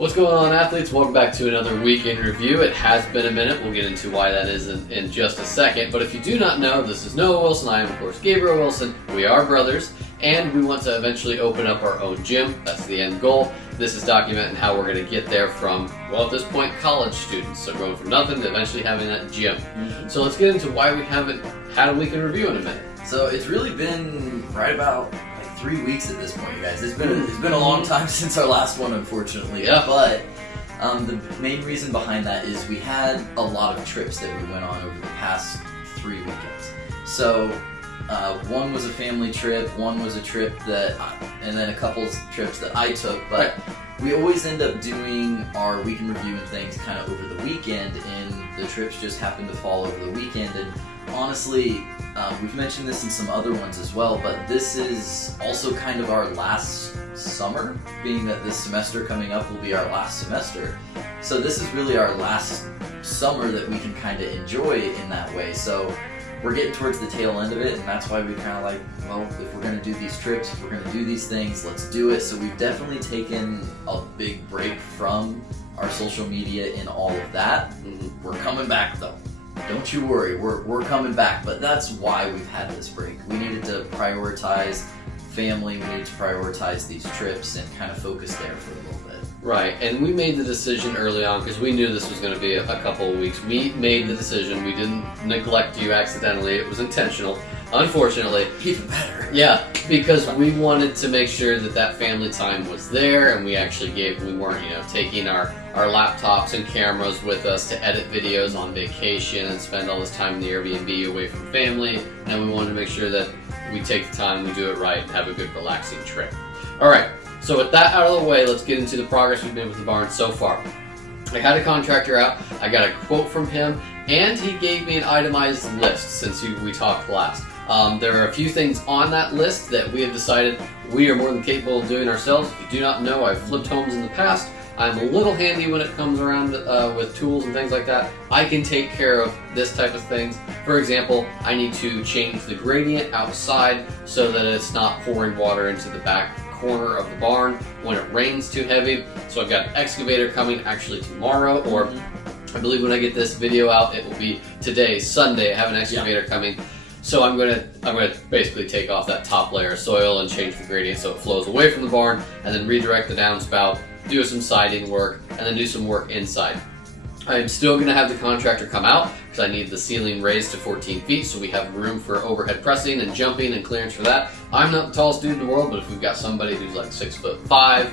What's going on, athletes? Welcome back to another week in review. It has been a minute. We'll get into why that is in just a second. But if you do not know, this is Noah Wilson. I am, of course, Gabriel Wilson. We are brothers, and we want to eventually open up our own gym. That's the end goal. This is documenting how we're going to get there from, well, at this point, college students. So going from nothing to eventually having that gym. So let's get into why we haven't had a week in review in a minute. So it's really been right about 3 weeks at this point, you guys. It's been a long time since our last one, unfortunately. Yeah. But the main reason behind that is we had a lot of trips that we went on over the past 3 weekends. So one was a family trip, one was a trip and then a couple trips that I took. But we always end up doing our week in review and things kind of over the weekend, and the trips just happen to fall over the weekend. And honestly, we've mentioned this in some other ones as well, but this is also kind of our last summer, being that this semester coming up will be our last semester. So this is really our last summer that we can kind of enjoy in that way. So we're getting towards the tail end of it, and that's why we kind of like, well, if we're going to do these trips, if we're going to do these things, let's do it. So we've definitely taken a big break from our social media and all of that. We're coming back though. Don't you worry, we're coming back, but that's why we've had this break. We needed to prioritize family, we needed to prioritize these trips and kind of focus there for a little bit. Right, and we made the decision early on because we knew this was going to be a couple of weeks. We made the decision, we didn't neglect you accidentally, it was intentional. Unfortunately. Even better. Yeah, because we wanted to make sure that family time was there, and we weren't, taking our laptops and cameras with us to edit videos on vacation and spend all this time in the Airbnb away from family. And we wanted to make sure that we take the time, we do it right, and have a good relaxing trip. Alright, so with that out of the way, let's get into the progress we've made with the barn so far. I had a contractor out, I got a quote from him, and he gave me an itemized list since we talked last. There are a few things on that list that we have decided we are more than capable of doing ourselves. If you do not know, I've flipped homes in the past. I'm a little handy when it comes around with tools and things like that. I can take care of this type of things. For example, I need to change the gradient outside so that it's not pouring water into the back corner of the barn when it rains too heavy. So I've got an excavator coming actually tomorrow, or I believe when I get this video out, it will be today, Sunday. I have an excavator coming. So I'm gonna basically take off that top layer of soil and change the gradient so it flows away from the barn, and then redirect the downspout, do some siding work, and then do some work inside. I'm still gonna have the contractor come out because I need the ceiling raised to 14 feet, so we have room for overhead pressing and jumping and clearance for that. I'm not the tallest dude in the world, but if we've got somebody who's like 6'5",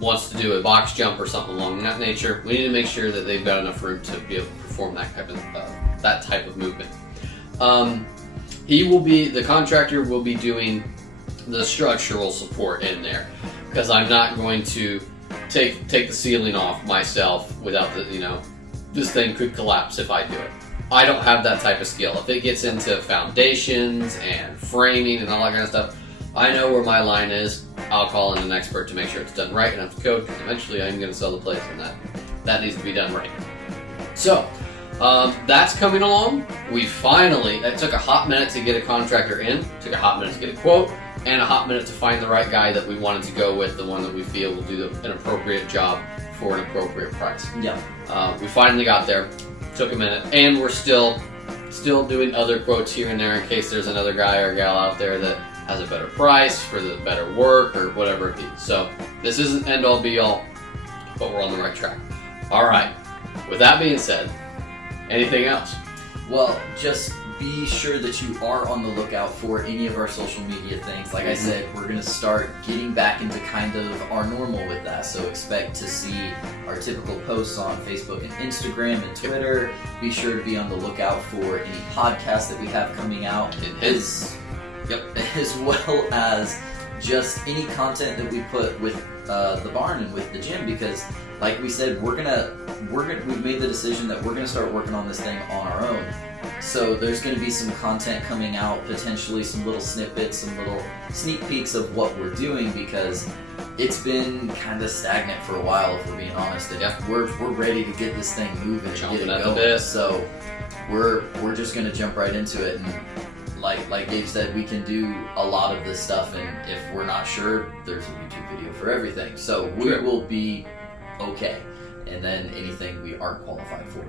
wants to do a box jump or something along that nature, we need to make sure that they've got enough room to be able to perform that type of movement. The contractor will be doing the structural support in there, because I'm not going to take the ceiling off myself without this thing could collapse if I do it. I don't have that type of skill. If it gets into foundations and framing and all that kind of stuff, I know where my line is. I'll call in an expert to make sure it's done right and up to code, because eventually I'm going to sell the place, and that needs to be done right. So that's coming along. It took a hot minute to get a contractor in, took a hot minute to get a quote, and a hot minute to find the right guy that we wanted to go with, the one that we feel will do an appropriate job for an appropriate price. Yeah. We finally got there, took a minute, and we're still doing other quotes here and there in case there's another guy or gal out there that has a better price for the better work or whatever it be. So this isn't end all be all, but we're on the right track. All right, with that being said, anything else? Well, just be sure that you are on the lookout for any of our social media things. Like I said, we're going to start getting back into kind of our normal with that. So expect to see our typical posts on Facebook and Instagram and Twitter. Be sure to be on the lookout for any podcasts that we have coming out. As well as just any content that we put with the barn and with the gym, because like we said, we've made the decision that we're gonna start working on this thing on our own. So there's gonna be some content coming out, potentially some little snippets, some little sneak peeks of what we're doing, because it's been kind of stagnant for a while, if we're being honest. And we're ready to get this thing moving and get it going. So we're just gonna jump right into it, and like Gabe said, we can do a lot of this stuff, and if we're not sure, there's a YouTube video for everything. So we will be okay. And then anything we aren't qualified for,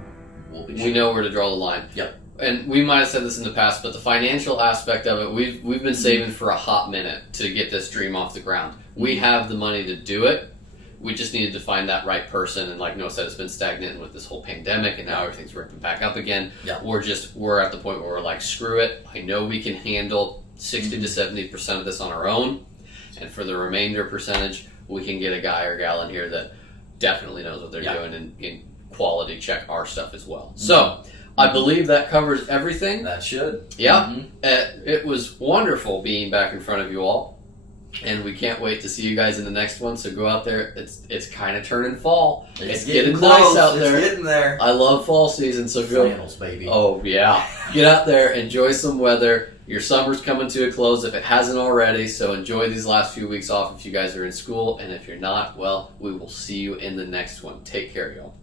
we'll be sure. We know where to draw the line. Yep. And we might have said this in the past, but the financial aspect of it, we've been saving for a hot minute to get this dream off the ground. We have the money to do it. We just needed to find that right person, and like Noah said, it's been stagnant with this whole pandemic, and now everything's ripping back up again. Yeah. We're at the point where we're like, screw it. I know we can handle 60 to 70% of this on our own, and for the remainder percentage, we can get a guy or gal in here that definitely knows what they're doing and can quality check our stuff as well. So I believe that covers everything. That should. Yeah. It was wonderful being back in front of you all. And we can't wait to see you guys in the next one. So go out there. It's kind of turning fall. It's getting nice out there. It's getting there. I love fall season. So go. Flannels, baby. Oh yeah. Get out there. Enjoy some weather. Your summer's coming to a close if it hasn't already. So enjoy these last few weeks off if you guys are in school. And if you're not, well, we will see you in the next one. Take care, y'all.